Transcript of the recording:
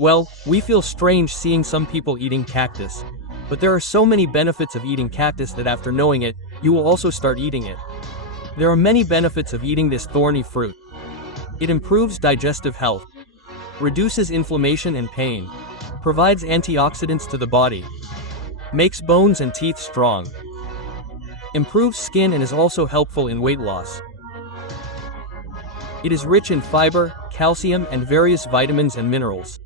Well, we feel strange seeing some people eating cactus. But there are so many benefits of eating cactus that after knowing it, you will also start eating it. There are many benefits of eating this thorny fruit. It improves digestive health, reduces inflammation and pain, provides antioxidants to the body, makes bones and teeth strong, improves skin and is also helpful in weight loss. It is rich in fiber, calcium and various vitamins and minerals.